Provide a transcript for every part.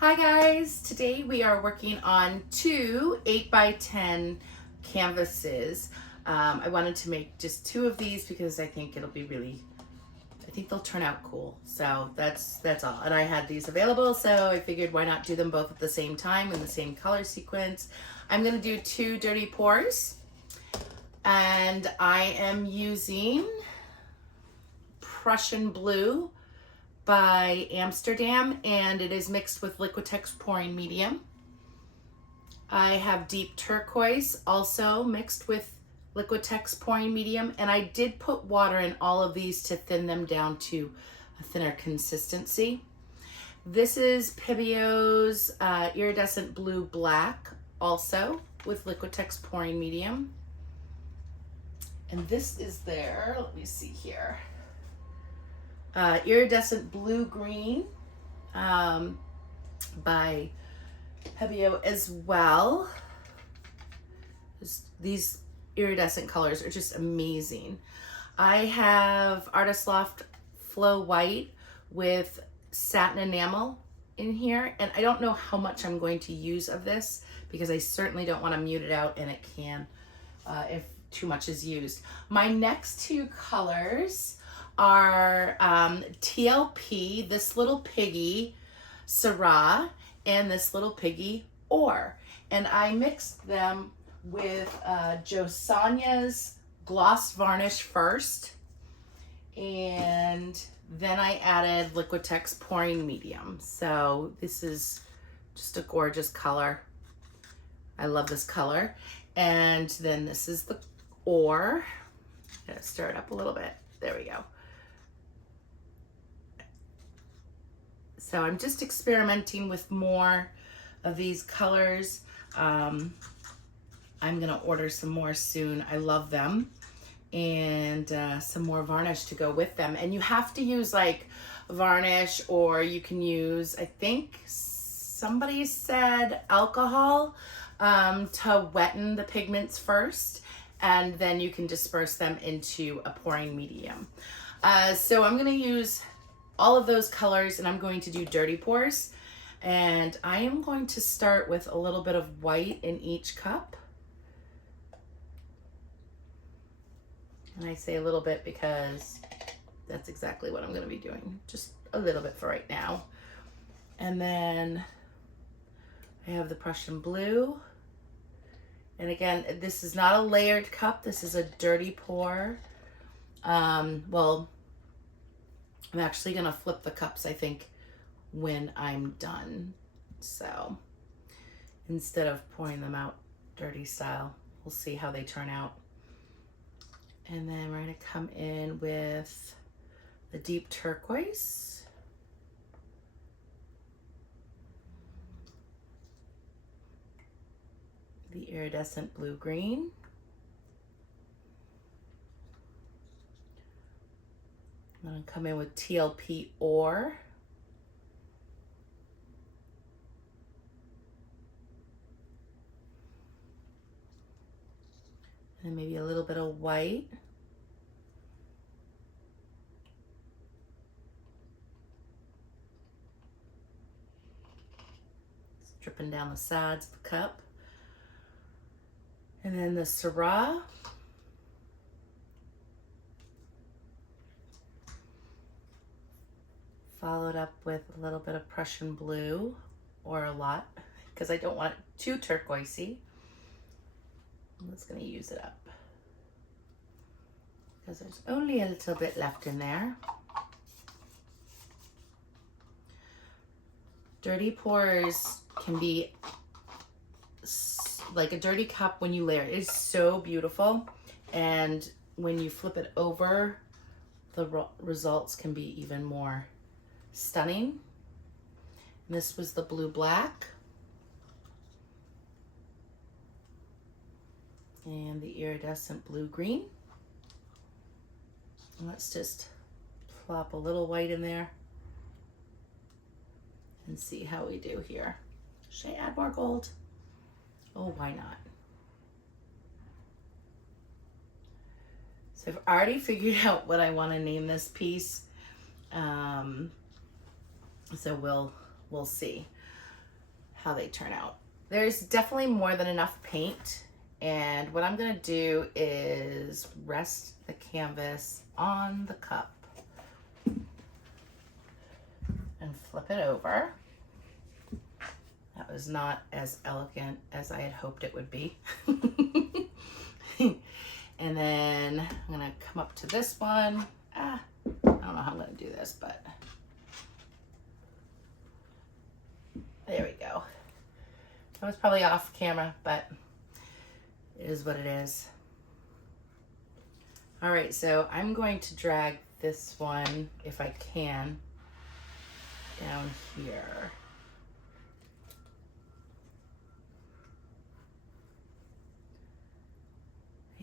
Hi guys, today we are working on two 8x10 canvases. I wanted to make just two of these because I think it'll be I think they'll turn out cool. So that's all. And I had these available, so I figured why not do them both at the same time in the same color sequence. I'm gonna do two dirty pours, and I am using Prussian Blue by Amsterdam, and it is mixed with Liquitex Pouring Medium. I have Deep Turquoise, also mixed with Liquitex Pouring Medium, and I did put water in all of these to thin them down to a thinner consistency. This is Piggies Iridescent Blue Black, also with Liquitex Pouring Medium. And this is their, let me see here, Iridescent Blue Green by Piggies as well. These iridescent colors are just amazing. I have Artist Loft Flow White with satin enamel in here, and I don't know how much I'm going to use of this because I certainly don't want to mute it out, and it can if too much is used. My next two colors are TLP, this little piggy, Syrah, and this little piggy, Or. And I mixed them with Jo Sonja's gloss varnish first, and then I added Liquitex Pouring Medium. So this is just a gorgeous color. I love this color. And then this is the Or. I'm gonna stir it up a little bit. There we go. So I'm just experimenting with more of these colors. I'm gonna order some more soon. I love them. And some more varnish to go with them. And you have to use like varnish, or you can use, I think somebody said alcohol to wetten the pigments first, and then you can disperse them into a pouring medium. So I'm gonna use all of those colors, and I'm going to do dirty pours. And I am going to start with a little bit of white in each cup. And I say a little bit because that's exactly what I'm gonna be doing. Just a little bit for right now. And then I have the Prussian Blue. And again, this is not a layered cup. This is a dirty pour. Well, I'm actually gonna flip the cups, I think, when I'm done. So instead of pouring them out dirty style, we'll see how they turn out. And then we're gonna come in with the Deep Turquoise. The Iridescent Blue Green. I'm gonna come in with TLP Or. And maybe a little bit of white. It's dripping down the sides of the cup. And then the Syrah. Followed up with a little bit of Prussian Blue, or a lot, because I don't want it too turquoisey. I'm just going to use it up because there's only a little bit left in there. Dirty pours can be like a dirty cup when you layer it. It's so beautiful, and when you flip it over, the results can be even more stunning. And this was the Blue Black. And the Iridescent Blue Green. And let's just plop a little white in there and see how we do here. Should I add more gold? Oh, why not? So I've already figured out what I want to name this piece. So we'll see. how they turn out. There's definitely more than enough paint, and what I'm gonna do is rest the canvas on the cup and flip it over. That was not as elegant as I had hoped it would be. And then I'm gonna come up to this one. I don't know how I'm gonna do this, but there we go. That was probably off camera, but it is what it is. All right, so I'm going to drag this one, if I can, down here.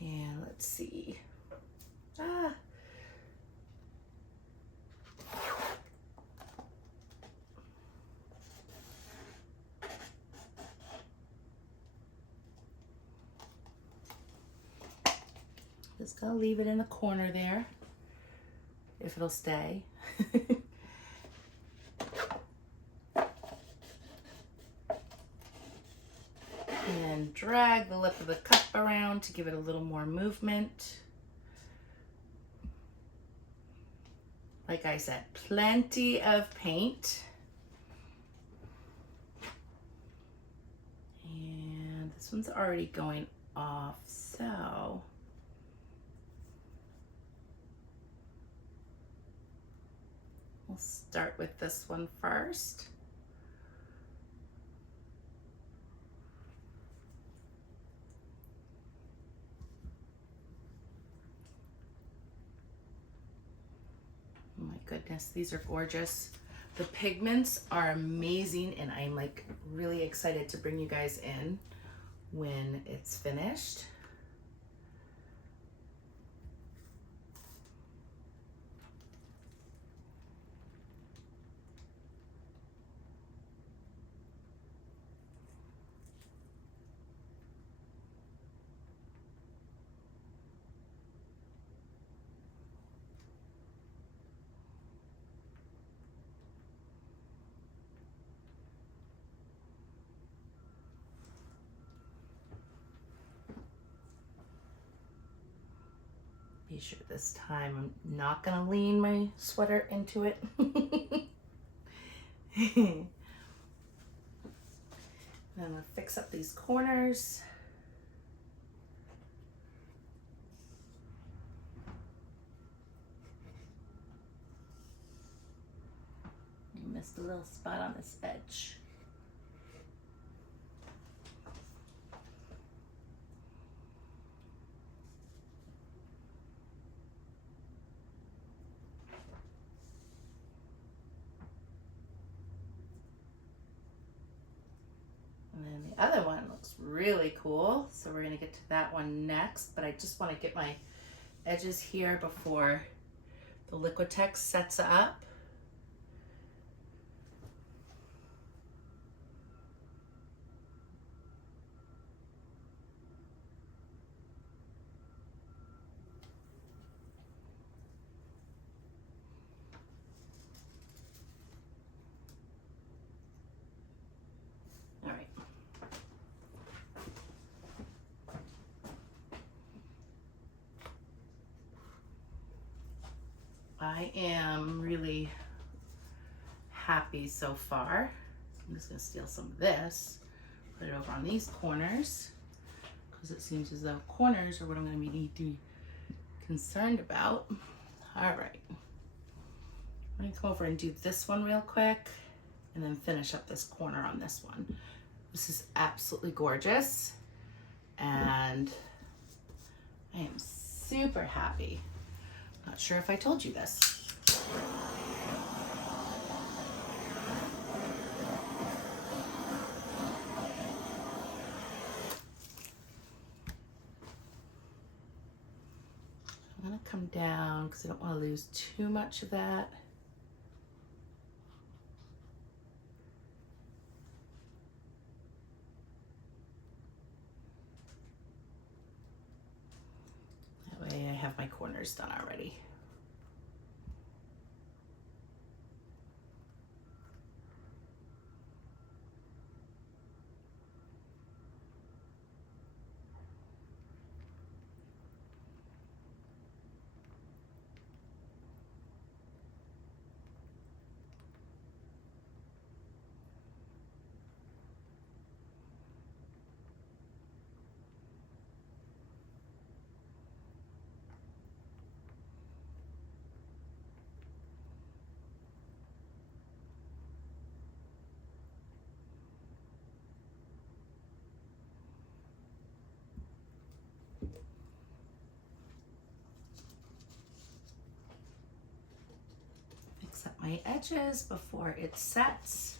And let's see. Just gonna leave it in the corner there, if it'll stay. And drag the lip of the cup around to give it a little more movement. Like I said, plenty of paint. And this one's already going off, so we'll start with this one first. Oh my goodness, these are gorgeous. The pigments are amazing, and I'm like really excited to bring you guys in when it's finished. Be sure this time I'm not gonna lean my sweater into it. Then I'm gonna fix up these corners. I missed a little spot on this edge. And then the other one looks really cool, so we're gonna get to that one next, but I just wanna get my edges here before the Liquitex sets up. All right. I am really happy so far. I'm just gonna steal some of this, put it over on these corners, because it seems as though corners are what I'm gonna need to be concerned about. All right, I'm gonna come over and do this one real quick and then finish up this corner on this one. This is absolutely gorgeous, and I am super happy. Not sure if I told you this. I'm gonna come down because I don't want to lose too much of that. That way I have my corners done already. my edges before it sets.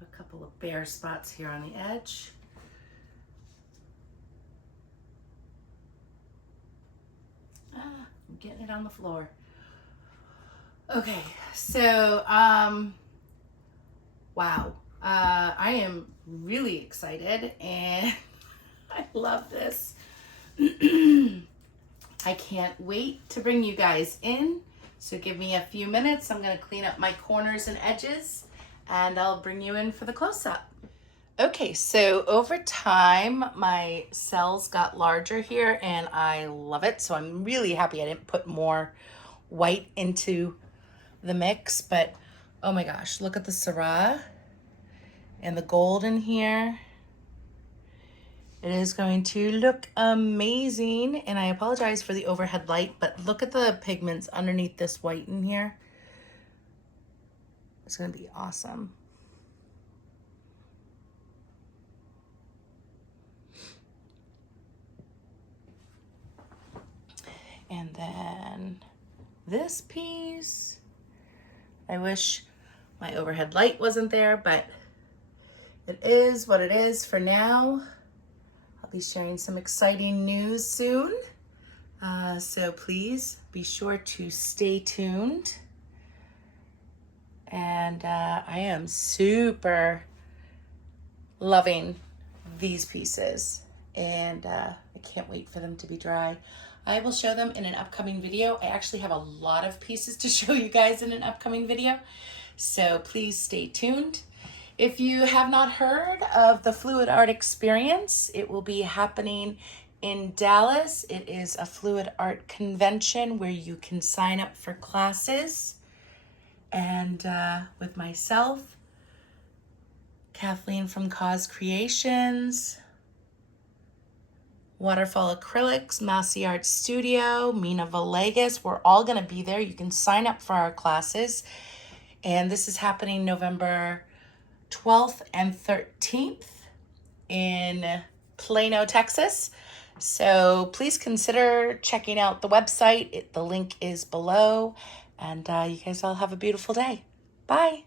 A couple of bare spots here on the edge. I'm getting it on the floor. Okay, so wow, I am really excited and I love this. I can't wait to bring you guys in. So give me a few minutes. I'm gonna clean up my corners and edges and I'll bring you in for the close-up. Okay, so over time, my cells got larger here and I love it. So I'm really happy I didn't put more white into the mix, but oh my gosh, look at the Syrah and the gold in here. It is going to look amazing. And I apologize for the overhead light, but look at the pigments underneath this white in here. It's gonna be awesome. And then this piece, I wish my overhead light wasn't there, but it is what it is for now. I'll be sharing some exciting news soon. So please be sure to stay tuned. And I am super loving these pieces and I can't wait for them to be dry. I will show them in an upcoming video. I actually have a lot of pieces to show you guys in an upcoming video, so please stay tuned. If you have not heard of the Fluid Art Experience, it will be happening in Dallas. It is a fluid art convention where you can sign up for classes. And with myself, Kathleen from Cause Creations, Waterfall Acrylics, Massey Art Studio, Mina Villegas, we're all gonna be there. You can sign up for our classes. And this is happening November 12th and 13th in Plano, Texas. So please consider checking out the website. The link is below. And you guys all have a beautiful day. Bye.